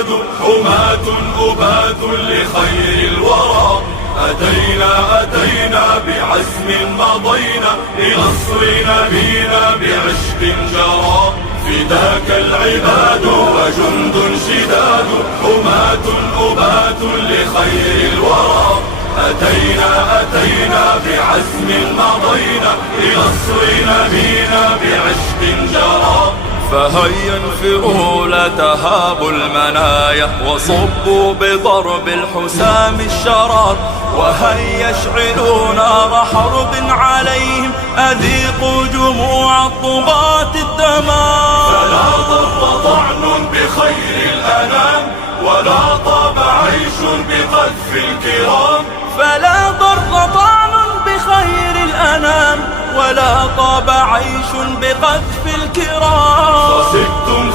العباد حماة أبات لخير الورى. أتينا بعزم مضينا لنصر نبينا بعشق جرى. فداك العباد وجند شداد حماة أبات لخير الورى. أتينا بعزم مضينا لنصر نبينا بعشق جرى. فهيا انفروا لا تهابوا المنايا وصبوا بضرب الحسام الشرار. وهيا اشعلوا نار حرب عليهم أذيقوا جموع الطغاة الدمار. فلا ضر طعن بخير الأنام ولا طاب عيش بقذف الكرام. فلا ضر طعن بخير الأنام ولا طاب عيش بقذف الكرام.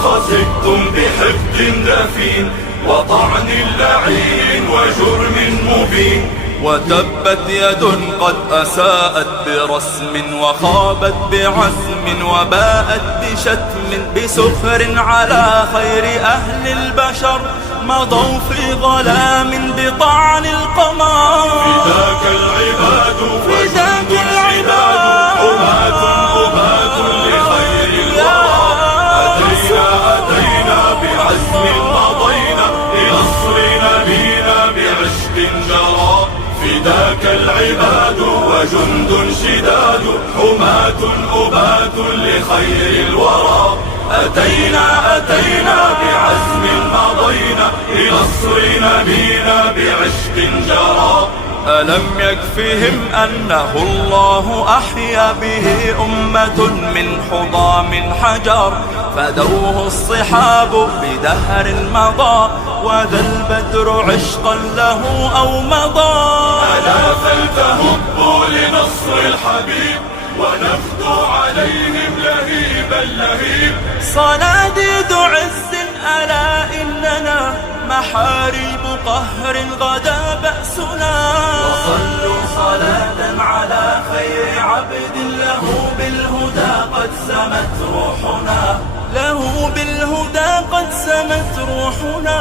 خسبتم بحقد دفين وطعن لعين وجرم مبين. وتبت يد قد أساءت برسم وخابت بعزم وباءت بشتم بسخر على خير أهل البشر مضوا في ظلام بطعن القمر. فداك العباد وجند شداد حماة أبات لخير الورى. أتينا بعزم مضينا لنصر نبينا بعشق جرى. فداك العباد وجند شداد حماة أبات لخير الورى. أتينا بعزم مضينا لنصر نبينا بعشق جرى. ألم يكفهم أنه الله أحيا به أمة من حضام حجر فدوه الصحاب بدهر مضى وذا البدر عشقا له أو مضى. ألا فلتهبوا لنصر الحبيب ونفدوا عليهم لهيبا لهيب. صناديد عز ألا إننا محاريب قهر غدا بأسنا. وصلوا صلاة على خير عبد له بالهدى قد سمت روحنا. له بالهدى قد سمت روحنا.